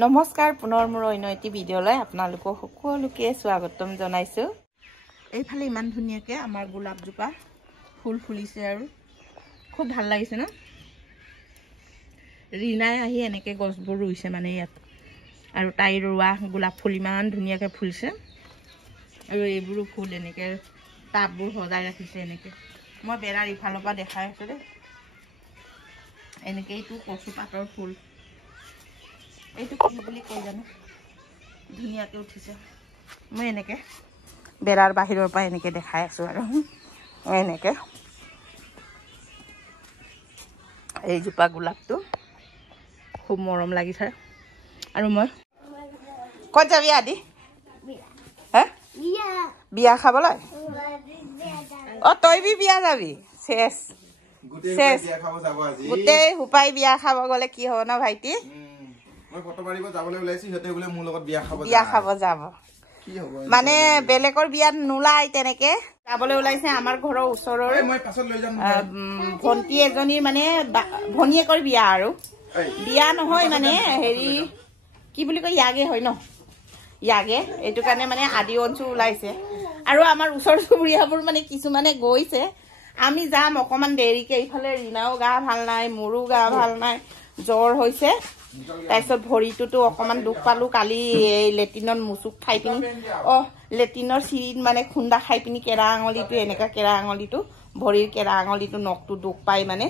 নমস্কাৰ পুনৰ মোৰ অন্য এটি ভিডিঅ'লৈ আপোনালোকক সকলোকে স্বাগতম জনাইছো। এইফালে ইমান ধুনীয়াকৈ আমাৰ গোলাপজোপা ফুল ফুলিছে আৰু খুব ভাল লাগিছে ন। ৰীনাই আহি এনেকৈ গছবোৰ ৰুইছে মানে ইয়াত, আৰু তাই ৰোৱা গোলাপ ফুল ইমান ধুনীয়াকৈ ফুলিছে আৰু এইবোৰো ফুল এনেকৈ টাববোৰ সজাই ৰাখিছে। এনেকৈ মই বেৰাৰ ইফালৰ পৰা দেখাই আছোঁ দেই। এনেকৈ এইটো কচু পাতৰ ফুল, এইটো কি বুলি কয় জানো, ধুনীয়াকৈ উঠিছে। মই এনেকৈ বেৰাৰ বাহিৰৰ পৰা এনেকৈ দেখাই আছোঁ আৰু এনেকৈ এইজোপা গোলাপটো খুব মৰম লাগিছে। আৰু মই ক'ত যাবি আদি? হে বিয়া খাবলৈ? অ তই বিয়া যাবি? চেচ চেচ গোটেই সোপাই বিয়া খাব গ'লে কি হ'ব ন ভাইটি? বিয়া খাব যাব মানে বেলেগৰ বিয়াত নোলাই, তেনেকে যাবলৈ ওলাইছে। আমাৰ ঘৰৰ ওচৰৰ ভণ্টি এজনীৰ মানে ভনীয়েকৰ বিয়া, আৰু বিয়া নহয় মানে হেৰি কি বুলি কয়, ইয়াগে হয় ন, ইয়াগে। এইটো কাৰণে মানে আদি অঞ্চল ওলাইছে। আৰু আমাৰ ওচৰ চুবুৰীয়াবোৰ মানে কিছুমানে গৈছে, আমি যাম অকণমান দেৰিকে। ইফালে ৰীনাও গা ভাল নাই, মোৰো গা ভাল নাই, জ্বৰ হৈছে। তাৰপিছত ভৰিটোতো অকণমান দুখ পালোঁ কালি, এই লেট্ৰিনত মুচুক খাই পিনি, লেট্ৰিনৰ চিৰিত মানে খুন্দা খাই পিনি কেৰা আঙুলিটো, এনেকুৱা কেৰা আঙুলিটো, ভৰিৰ কেৰা আঙুলিটো, নখটো দুখ পাই মানে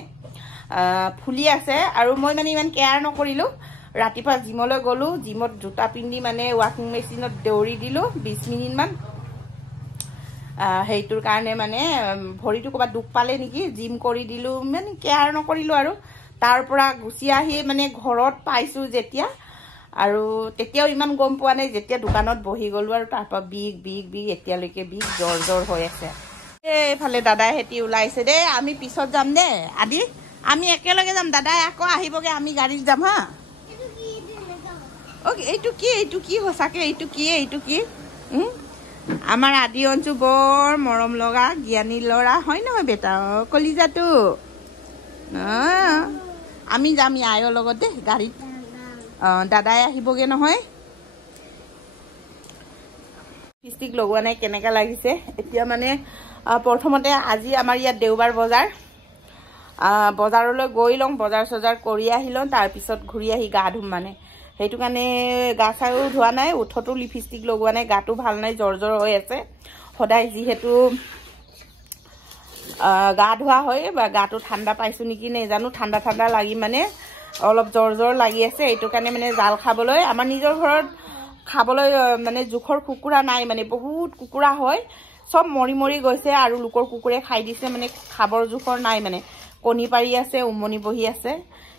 ফুলি আছে। আৰু মই মানে ইমান কেয়াৰ নকৰিলোঁ। ৰাতিপুৱা জিমলৈ গ'লোঁ, জিমত জোতা পিন্ধি মানে ৱাকিং মেচিনত দৌৰি দিলোঁ 20 মিনিটমান। সেইটোৰ কাৰণে মানে ভৰিটো ক'ৰবাত দুখ পালে নেকি, জিম কৰি দিলোঁ, মানে কেয়াৰ নকৰিলোঁ। আৰু তাৰ পৰা গুচি আহি মানে ঘৰত পাইছোঁ যেতিয়া, আৰু তেতিয়াও ইমান গম পোৱা নাই। যেতিয়া দোকানত বহি গ'লোঁ আৰু তাৰ পৰা বিষ বিষ বিষ, এতিয়ালৈকে বিষ, জ্বৰ জ্বৰ হৈ আছে। এইফালে দাদাই হেঁতি ওলাইছে দেই, আমি পিছত যাম দেই আদি, আমি একেলগে যাম। দাদাই আকৌ আহিবগৈ, আমি গাড়ীত যাম হা। এইটো কি, এইটো কি সঁচাকৈ, এইটো কি, এইটো কি? আমাৰ আদি অঞ্চল বৰ মৰম লগা জ্ঞানী ল'ৰা, হয় নহয় বেটা? কলিজাটো আমি যাম ইয়াৰ লগত দেই গাড়ীত। দাদাই আহিবগৈ নহয়। লিপষ্টিক লগোৱা নাই, কেনেকুৱা লাগিছে এতিয়া মানে। প্ৰথমতে আজি আমাৰ ইয়াত দেওবাৰ বজাৰ, বজাৰলৈ গৈ লওঁ, বজাৰ চজাৰ কৰি আহি লওঁ, তাৰপিছত ঘূৰি আহি গা ধুম মানে। সেইটো কাৰণে গা চাও ধোৱা নাই, ওঠতো লিপষ্টিক লগোৱা নাই, গাটো ভাল নাই, জ্বৰ জ্বৰ হৈ আছে। সদায় যিহেতু গা ধোৱা হয়, বা গাটো ঠাণ্ডা পাইছোঁ নেকি নেজানো, ঠাণ্ডা ঠাণ্ডা লাগি মানে অলপ জ্বৰ জ্বৰ লাগি আছে। এইটো কাৰণে মানে জাল খাবলৈ, আমাৰ নিজৰ ঘৰত খাবলৈ মানে জোখৰ কুকুৰা নাই, মানে বহুত কুকুৰা হয়, চব মৰি মৰি গৈছে, আৰু লোকৰ কুকুৰে খাই দিছে, মানে খাবৰ জোখৰ নাই। মানে কণী পাৰি আছে, উমনি বহি আছে।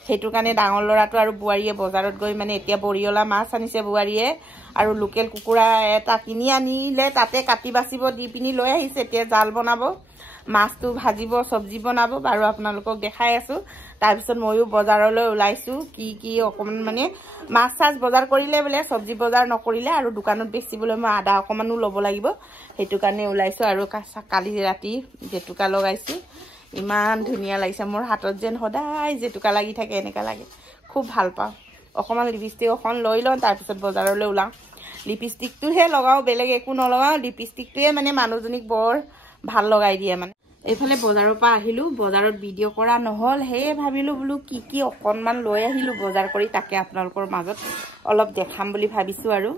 সেইটো কাৰণে ডাঙৰ ল'ৰাটো আৰু বোৱাৰীয়ে বজাৰত গৈ মানে এতিয়া বৰিয়লা মাছ আনিছে বোৱাৰীয়ে, আৰু লোকেল কুকুৰা এটা কিনি আনিলে, তাতে কাটি বাচিব দি পিনি লৈ আহিছে। এতিয়া জাল বনাব, মাছটো ভাজিব, চব্জি বনাব, বাৰু আপোনালোকক দেখাই আছোঁ। তাৰপিছত ময়ো বজাৰলৈ ওলাইছোঁ, কি কি অকণমান মানে মাছ চাছ বজাৰ কৰিলে বোলে, চব্জি বজাৰ নকৰিলে, আৰু দোকানত বেচিবলৈ মই আদা অকণমানো ল'ব লাগিব। সেইটো কাৰণে ওলাইছোঁ। আৰু কালি ৰাতি জেতুকা লগাইছোঁ, ইমান ধুনীয়া লাগিছে। মোৰ হাতত যেন সদায় জেতুকা লাগি থাকে, এনেকুৱা লাগে, খুব ভাল পাওঁ। অকণমান লিপষ্টিক অকণ লৈ লওঁ, তাৰপিছত বজাৰলৈ ওলাওঁ। লিপষ্টিকটোহে লগাওঁ, বেলেগ একো নলগাওঁ। লিপষ্টিকটোৱে মানে মানুহজনীক বৰ ভাল লগাই দিয়ে মানে। এইফালে বজাৰৰ পৰা আহিলোঁ, বজাৰত ভিডিঅ' কৰা নহ'ল, সেয়ে ভাবিলোঁ বোলো কি কি অকণমান লৈ আহিলোঁ বজাৰ কৰি, তাকে আপোনালোকৰ মাজত অলপ দেখাম বুলি ভাবিছোঁ। আৰু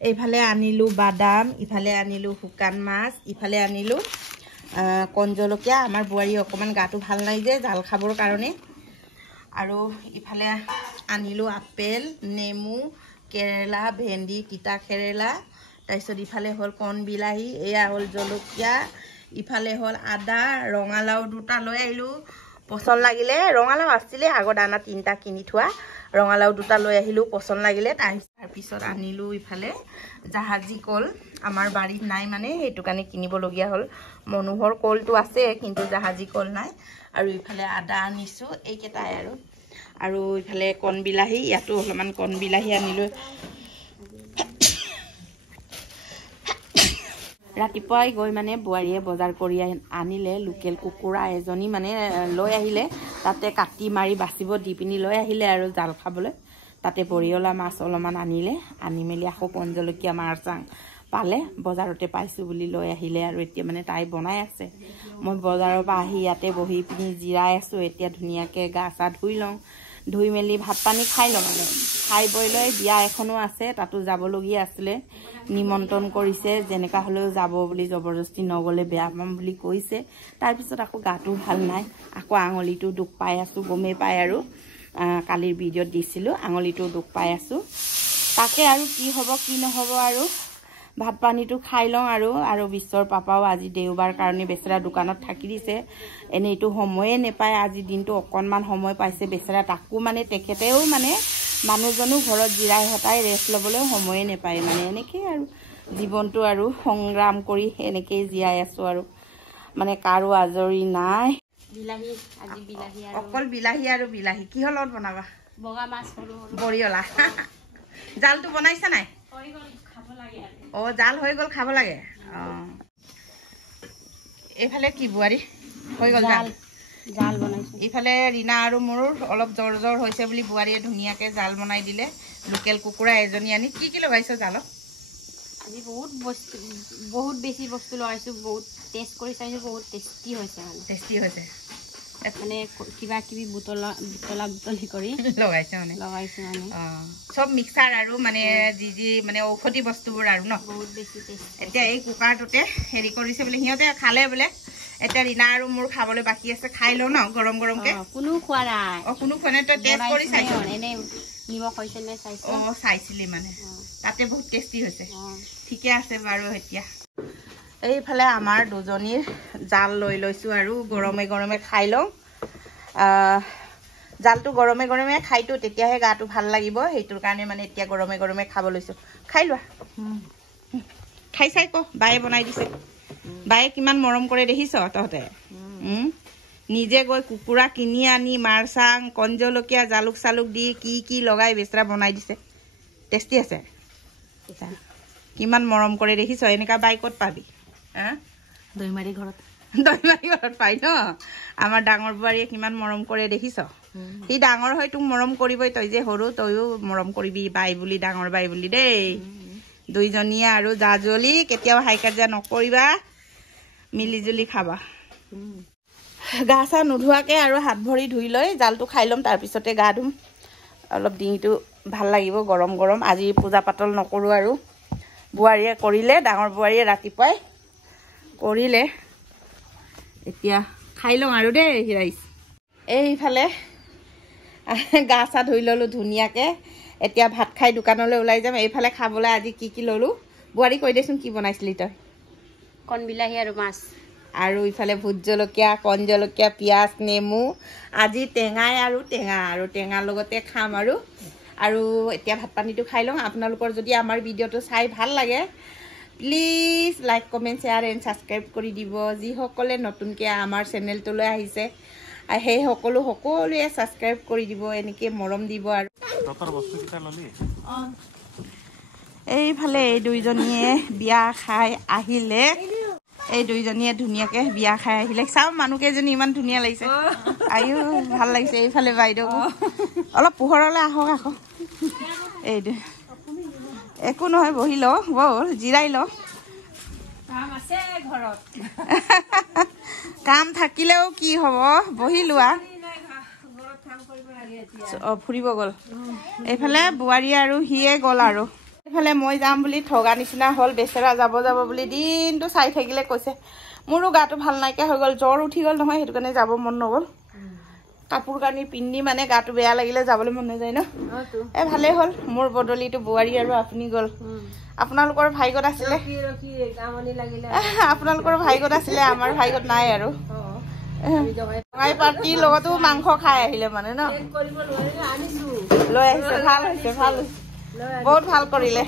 এইফালে আনিলোঁ বাদাম, ইফালে আনিলোঁ শুকান মাছ, ইফালে আনিলোঁ কণ জলকীয়া, আমাৰ বোৱাৰী অকণমান গাটো ভাল নাই যে, জাল খাবৰ কাৰণে। আৰু ইফালে আনিলোঁ আপেল, নেমু, কেৰেলা, ভেন্দি, তিতা কেৰেলা, তাৰপিছত ইফালে হ'ল কণ বিলাহী, এয়া হ'ল জলকীয়া, ইফালে হ'ল আদা, ৰঙালাও দুটা লৈ আহিলোঁ, পচন্দ লাগিলে। ৰঙালাও আছিলে আগৰ দানা 3টা কিনি থোৱা, ৰঙালাও দুটা লৈ আহিলোঁ, পচন্দ লাগিলে। তাৰপিছত আনিলোঁ ইফালে জাহাজী কল, আমাৰ বাৰীত নাই মানে, সেইটো কাৰণে কিনিবলগীয়া হ'ল। মনোহৰ কলটো আছে, কিন্তু জাহাজী কল নাই। আৰু ইফালে আদা আনিছোঁ, এইকেইটাই আৰু ইফালে কণ বিলাহী, ইয়াতো অলপমান কণ বিলাহী আনিলোঁ। ৰাতিপুৱাই গৈ মানে বোৱাৰীয়ে বজাৰ কৰি আনিলে, লোকেল কুকুৰা এজনী মানে লৈ আহিলে, তাতে কাটি মাৰি বাচিব দি পিনি লৈ আহিলে আৰু জাল খাবলৈ। তাতে বৰিয়লা মাছ অলপমান আনিলে, আনি মেলি আকৌ কণ জলকীয়া মাৰচাং পালে, বজাৰতে পাইছোঁ বুলি লৈ আহিলে আৰু এতিয়া মানে তাই বনাই আছে। মই বজাৰৰ পৰা আহি ইয়াতে বহি পিনি জিৰাই আছোঁ। এতিয়া ধুনীয়াকৈ গা চা ধুই লওঁ, ধুই মেলি ভাত পানী খাই লওঁ। মানে খাই বৈ লৈ বিয়া এখনো আছে, তাতো যাবলগীয়া আছিলে, নিমন্ত্ৰণ কৰিছে, যেনেকুৱা হ'লেও যাব বুলি, জবৰদস্তি নগ'লে বেয়া পাম বুলি কৈছে। তাৰপিছত আকৌ গাটো ভাল নাই, আকৌ আঙুলিটো দুখ পাই আছোঁ, গমেই পাই আৰু কালিৰ ভিডিঅ'ত দিছিলোঁ, আঙুলিটো দুখ পাই আছোঁ। তাকে আৰু কি হ'ব কি নহ'ব আৰু ভাত পানীটো খাই লওঁ আৰু বিশ্বৰ পাপাও আজি দেওবাৰ কাৰণে বেচেৰা দোকানত থাকি দিছে, এনেইতো সময়ে নেপায়, আজি দিনটো অকণমান সময় পাইছে বেচেৰা, তাকো মানে তেখেতেও মানে মানুহজনো ঘৰত জিৰাই হতাই ৰেষ্ট ল'বলৈ সময়ে নেপায়। মানে এনেকেই আৰু জীৱনটো আৰু সংগ্ৰাম কৰি এনেকেই জীয়াই আছোঁ আৰু মানে কাৰো আজৰি নাই। বিলাহী, আজি বিলাহী আৰু অকল বিলাহী আৰু বিলাহী। কিহৰ লগত বনাবা? বগা মাছ সৰু সৰু বৰিয়লা। জালটো বনাইছা নাই? হৈ গ'ল, খাব লাগে আৰু অঁ, জাল হৈ গ'ল, খাব লাগে। অঁ, এইফালে কি বোৱাৰী হৈ গ'ল জাল? জাল বনাইছোঁ। ইফালে ৰীণা আৰু মোৰ অলপ জ্বৰ হৈছে বুলি বোৱাৰীয়ে ধুনীয়াকৈ জাল বনাই দিলে। লোকেল কুকুৰা এজনী আনি। কি কি লগাইছোঁ জালত? আজি বহুত বেছি বস্তু লগাইছোঁ, বহুত টেষ্ট কৰি চাইছোঁ, বহুত টেষ্টি হৈছে। মানে টেষ্টি হৈছে, মানে কিবা কিবি বুটলি কৰি লগাইছে মানে অঁ, চব মিক্সাৰ আৰু মানে যি মানে ঔষধি বস্তুবোৰ আৰু ন, বহুত বেছি টেষ্ট। এতিয়া এই কুকাৰটোতে হেৰি কৰিছে বোলে, সিহঁতে খালে বোলে। এতিয়া ৰীণা আৰু মোৰ খাবলৈ বাকী আছে, খাই লওঁ ন গৰম গৰমকৈ। কোনো খোৱা নাই। অঁ, কোনো খোৱা নাই, তই টেষ্ট কৰি চাইছ? এনেই নিমখ হৈছে নে চাইছ? অঁ, চাইছিলি মানে, তাতে বহুত টেষ্টি হৈছে। ঠিকে আছে বাৰু। এতিয়া এইফালে আমাৰ দুজনীৰ জাল লৈ লৈছোঁ আৰু গৰমে গৰমে খাই লওঁ। জালটো গৰমে গৰমে খাইতো তেতিয়াহে গাটো ভাল লাগিব, সেইটোৰ কাৰণে মানে এতিয়া গৰমে গৰমে খাব লৈছোঁ। খাই লোৱা, খাই চাই ক বায়ে বনাই দিছে। বায়ে কিমান মৰম কৰে দেখিছ তহঁতে? নিজে গৈ কুকুৰা কিনি আনি মাৰচাং, কণ জলকীয়া, জালুক চালুক দি কি কি লগাই বেচেৰা বনাই দিছে। টেষ্টি আছে, কিমান মৰম কৰে দেখিছ? এনেকুৱা বাই ক'ত পাবি? দৈমাৰী ঘৰত পাই ন। আমাৰ ডাঙৰ বোৱাৰীয়ে কিমান মৰম কৰে দেখিছ? সি ডাঙৰ হয় তোক মৰম কৰিবই, তই যে সৰু তইও মৰম কৰিবি বাই বুলি, ডাঙৰ বাই বুলি দেই। দুইজনীয়ে আৰু জা জুলি কেতিয়াও হাই কাজিয়া নকৰিবা, মিলি জুলি খাবা। গা চা নোধোৱাকৈ আৰু হাত ভৰি ধুই লৈ জালটো খাই ল'ম, তাৰপিছতে গা ধুম। অলপ ডিঙিটো ভাল লাগিব, গৰম গৰম। আজি পূজা পাতল নকৰোঁ আৰু বোৱাৰীয়ে কৰিলে, ডাঙৰ বোৱাৰীয়ে ৰাতিপুৱাই কৰিলে। এতিয়া খাই লওঁ আৰু দেই ৰাইজ। এইফালে গা চা ধুই ল'লোঁ ধুনীয়াকৈ, এতিয়া ভাত খাই দোকানলৈ ওলাই যাম। এইফালে খাবলৈ আজি কি কি ল'লোঁ বোৱাৰী, কৈ দেচোন কি বনাইছিলি তই? কণ বিলাহী আৰু মাছ, আৰু ইফালে ভোট জলকীয়া, কণ জলকীয়া, পিঁয়াজ, নেমু। আজি টেঙাই আৰু টেঙাৰ লগতে খাম আৰু এতিয়া ভাত পানীটো খাই লওঁ। আপোনালোকৰ যদি আমাৰ ভিডিঅ'টো চাই ভাল লাগে, please like comment share and subscribe কৰি দিব। যিসকলে নতুনকৈ আমাৰ চেনেলটোলৈ আহিছে সেই সকলোৱে ছাবস্ক্ৰাইব কৰি দিব, এনেকৈ মৰম দিব। আৰু এইফালে এই দুইজনীয়ে বিয়া খাই আহিলে, এই দুইজনীয়ে ধুনীয়াকৈ বিয়া খাই আহিলে। চাওঁ মানুহকেইজনী ইমান ধুনীয়া লাগিছে, আয়ো ভাল লাগিছে। এইফালে বাইদেউ অলপ পোহৰলৈ আহক আকৌ। এইটো একো নহয়, বহি ল, বল জিৰাই ল। কাম থাকিলেও কি হ'ব, বহি লোৱা। ফুৰিব গ'ল এইফালে বোৱাৰী আৰু সিয়ে গ'ল। আৰু এইফালে মই যাম বুলি ঠগা নিচিনা হ'ল, বেচেৰা যাব বুলি দিনটো চাই থাকিলে, কৈছে মোৰো গাটো ভাল নাইকিয়া হৈ গ'ল, জ্বৰ উঠি গ'ল নহয়, সেইটো কাৰণে যাব মন নগ'ল। কাপোৰ কানি পিন্ধি মানে গাটো বেয়া লাগিলে যাবলৈ মন নাযায় ন। ভালেই হ'ল, মোৰ বদলিটো বোৱাৰী আৰু আপুনি গ'ল। আপোনালোকৰ ভাগ্যত আছিলে, আমাৰ ভাগ্যত নাই আৰু। জঙাই পাৰ্টিৰ লগতো মাংস খাই আহিলে মানে ন, লৈ আহিছে। ভাল হৈছে, বহুত ভাল কৰিলে।